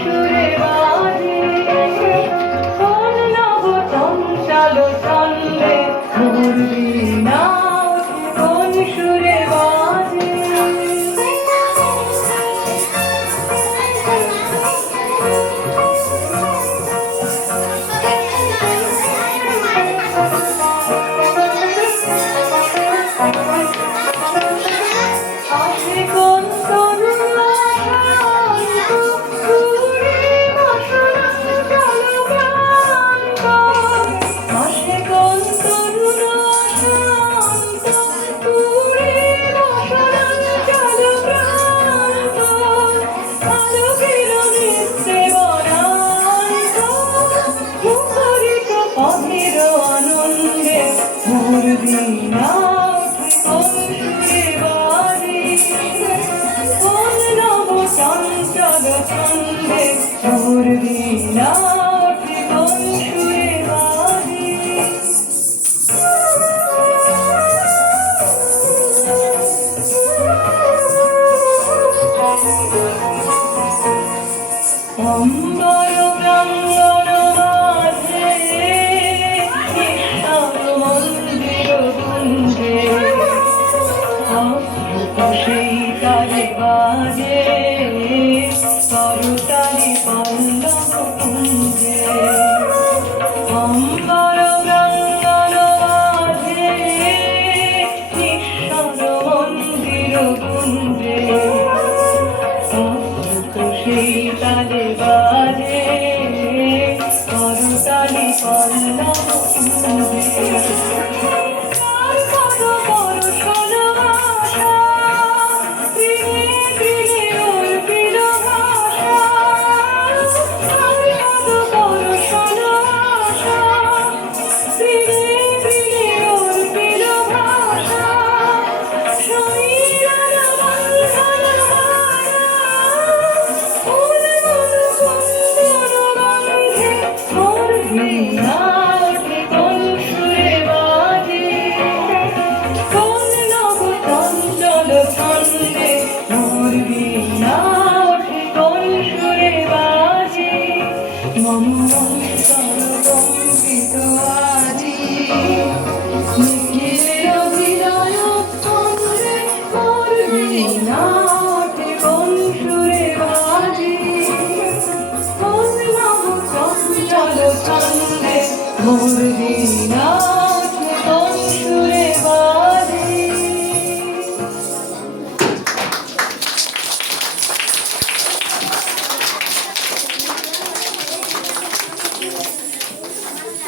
সুরে বাজে কোন নব চঞ্চল ছন্দে মোর বীণা ওঠে কোন সুরে বাজে। আসে কোন তরুণ শান্ত সুরে বাসনা জলক্রান্ত, আসে কোন তরুণ শান্ত সুরে বাসনা জলক্রান্ত, আলোকের নেত্রে বনান্ত মুখরিত পথের আনন্দে মোর বীণা ওঠে কোন সুরে বাজে কোন নব চঞ্চল ছন্দে মোর বীণা ওঠে কোন সুরে বাজে। অম্বর প্রাঙ্গণ মাঝে ঈশ্বর মন্দির কুঞ্জে অমৃত সেই তালে বাজে করতালি পল্লব কুঞ্জে। অম্বর প্রাঙ্গণ মাঝে ঈশ্বর মন্দির কুঞ্জে অমৃত সেই তালে বাজে করতালি পল্লব কুঞ্জে। কার কত বর্ষণ আশা তীরে তীরে অর্পিল ভাষা, কার কত বর্ষণ আশা তীরে তীরে অর্পিল ভাষা, শরীরের বন্ধন মালা ফুল ফুল কুঞ্জন গন্ধে মোর বীণা ওঠে কোন সুরে বাজে কোন নব চঞ্চল ছন্দে মোর বীণা ওঠে কোন সুরে বাজে। মম সর্বকম্পিত আজি নিখিলের হৃদয় ছন্দে মোর বীণা ওঠে কোন সুরে বাজে কোন নব চঞ্চল ছন্দে মোর বীণা